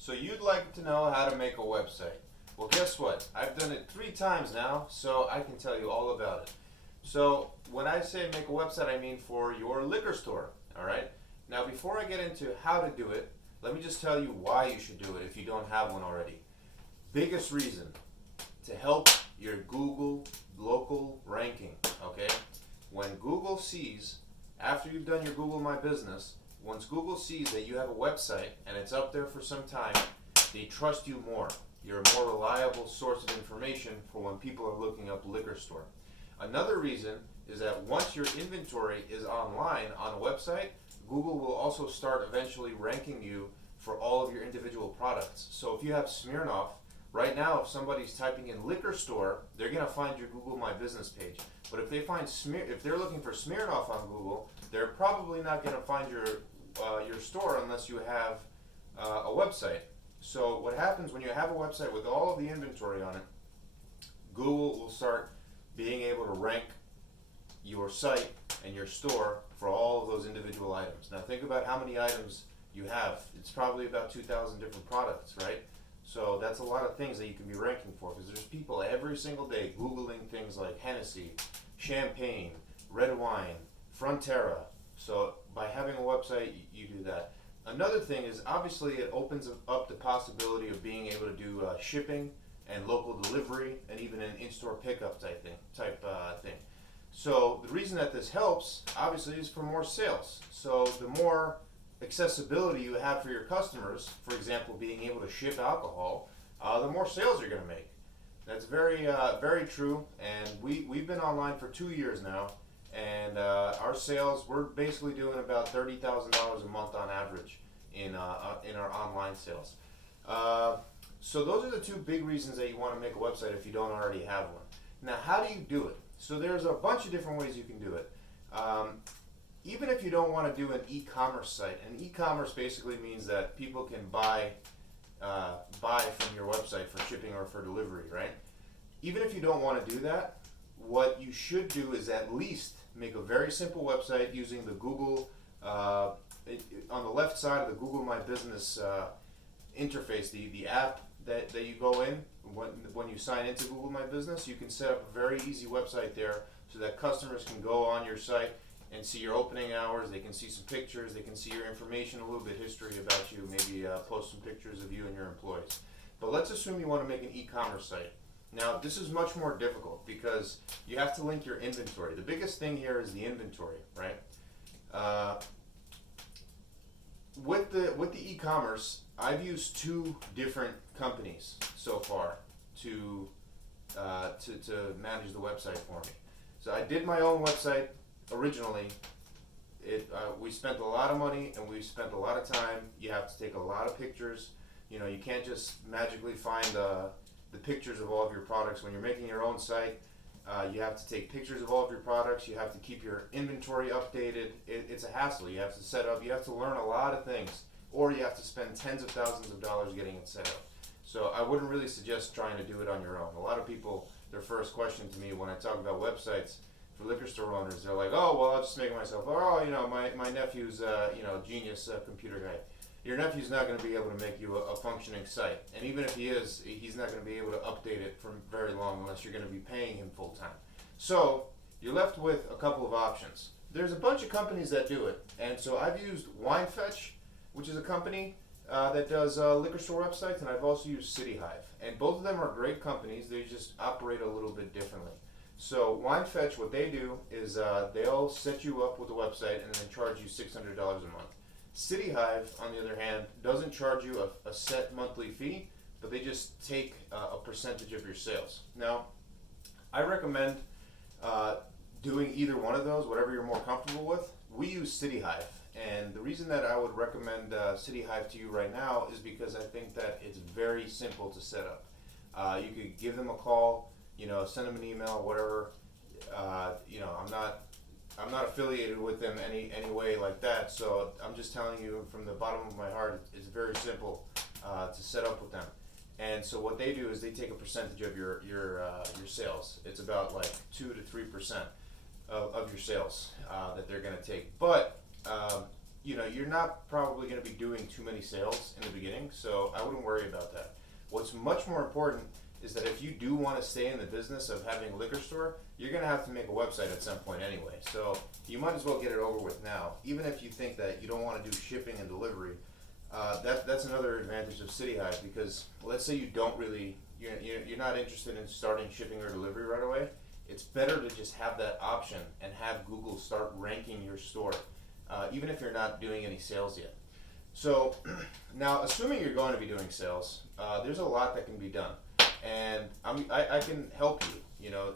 So you'd like to know how to make a website. Well, guess what? I've done it 3 times now, so I can tell you all about it. So when I say make a website, I mean for your liquor store, all right? Now, before I get into how to do it, let me just tell you why you should do it if you don't have one already. Biggest reason, to help your Google local ranking, okay? When Google sees, after you've done your Google My Business, once Google sees that you have a website and it's up there for some time, they trust you more. You're a more reliable source of information for when people are looking up liquor store. Another reason is that once your inventory is online on a website, Google will also start eventually ranking you for all of your individual products. So if you have Smirnoff, right now if somebody's typing in liquor store, they're going to find your Google My Business page. But if they find if they're looking for Smirnoff on Google, they're probably not going to find your store unless you have a website. So what happens when you have a website with all of the inventory on it, Google will start being able to rank your site and your store for all of those individual items. Now think about how many items you have. It's probably about 2,000 different products, right? So that's a lot of things that you can be ranking for, because there's people every single day Googling things like Hennessy, champagne, red wine, Frontera. So by having a website, you do that. Another thing is obviously it opens up the possibility of being able to do shipping and local delivery and even an in-store pickup type thing. So the reason that this helps obviously is for more sales. So the more accessibility you have for your customers, for example, being able to ship alcohol, the more sales you're going to make. That's very true. And we've been online for 2 years now. And our sales, we're basically doing about $30,000 a month on average in our online sales. So those are the 2 big reasons that you want to make a website if you don't already have one. Now, how do you do it? So there's a bunch of different ways you can do it. Even if you don't want to do an e-commerce site, and e-commerce basically means that people can buy from your website for shipping or for delivery, right? Even if you don't want to do that, what you should do is at least make a very simple website using the Google, on the left side of the Google My Business interface, the app that you go in when you sign into Google My Business. You can set up a very easy website there so that customers can go on your site and see your opening hours. They can see some pictures, they can see your information, a little bit history about you, maybe post some pictures of you and your employees. But let's assume you want to make an e-commerce site. Now, this is much more difficult because you have to link your inventory. The biggest thing here is the inventory, right? With the e-commerce, I've used 2 different companies so far to manage the website for me. So I did my own website originally. We spent a lot of money and we spent a lot of time. You have to take a lot of pictures. You know, you can't just magically find the pictures of all of your products. When you're making your own site, you have to take pictures of all of your products. You have to keep your inventory updated. It's a hassle. You have to set up, you have to learn a lot of things, or you have to spend tens of thousands of dollars getting it set up. So I wouldn't really suggest trying to do it on your own. A lot of people, their first question to me when I talk about websites for liquor store owners, they're like, oh, well, I'll just make it myself. Oh, you know, my nephew's, genius computer guy. Your nephew's not going to be able to make you a functioning site. And even if he is, he's not going to be able to update it for very long unless you're going to be paying him full time. So you're left with a couple of options. There's a bunch of companies that do it. And so I've used Winefetch, which is a company that does liquor store websites, and I've also used Cityhive. And both of them are great companies. They just operate a little bit differently. So Winefetch, what they do is they'll set you up with a website and then charge you $600 a month. Cityhive, on the other hand, doesn't charge you a set monthly fee, but they just take a percentage of your sales. Now, I recommend doing either one of those, whatever you're more comfortable with. We use Cityhive, and the reason that I would recommend Cityhive to you right now is because I think that it's very simple to set up. You could give them a call, send them an email, whatever. I'm not affiliated with them any way like that, so I'm just telling you from the bottom of my heart, it's very simple to set up with them. And so what they do is they take a percentage of your sales. It's about like 2 to 3% of your sales that they're going to take. But you're not probably going to be doing too many sales in the beginning, so I wouldn't worry about that. What's much more important is that if you do want to stay in the business of having a liquor store, you're going to have to make a website at some point anyway. So you might as well get it over with now. Even if you think that you don't want to do shipping and delivery, that's another advantage of Cityhive, because let's say you don't really, you're not interested in starting shipping or delivery right away. It's better to just have that option and have Google start ranking your store, even if you're not doing any sales yet. So now, assuming you're going to be doing sales, there's a lot that can be done, and I can help you.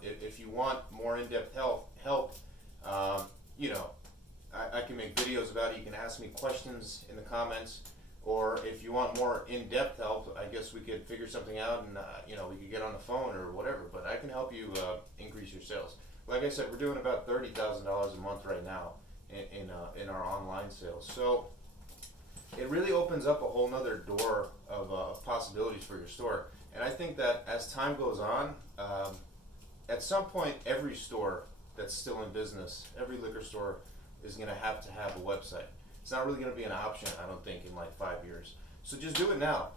If you want more in-depth help, I can make videos about it. You can ask me questions in the comments, or if you want more in-depth help, I guess we could figure something out, and we could get on the phone or whatever. But I can help you increase your sales. Like I said, we're doing about $30,000 a month right now in our online sales. So it really opens up a whole nother door of possibilities for your store. And I think that as time goes on, at some point, every store that's still in business, every liquor store is going to have a website. It's not really going to be an option, I don't think, in like 5 years. So just do it now.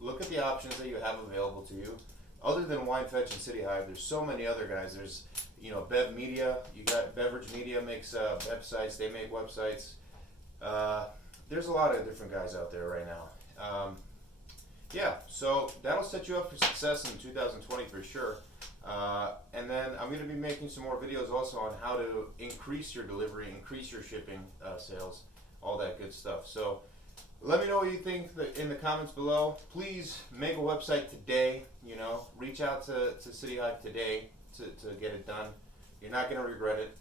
Look at the options that you have available to you. Other than Winefetch and Cityhive, there's so many other guys. There's, Bev Media. You got Beverage Media makes websites. They make websites. There's a lot of different guys out there right now. So that'll set you up for success in 2020 for sure. And then I'm going to be making some more videos also on how to increase your delivery, increase your shipping sales, all that good stuff. So let me know what you think in the comments below. Please make a website today. Reach out to Cityhive today to get it done. You're not going to regret it.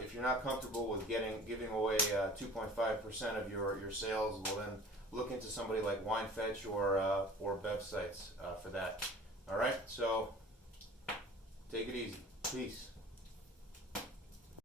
If you're not comfortable with giving away 2.5% of your sales, well then look into somebody like Winefetch or Bev sites for that. All right, so take it easy. Peace.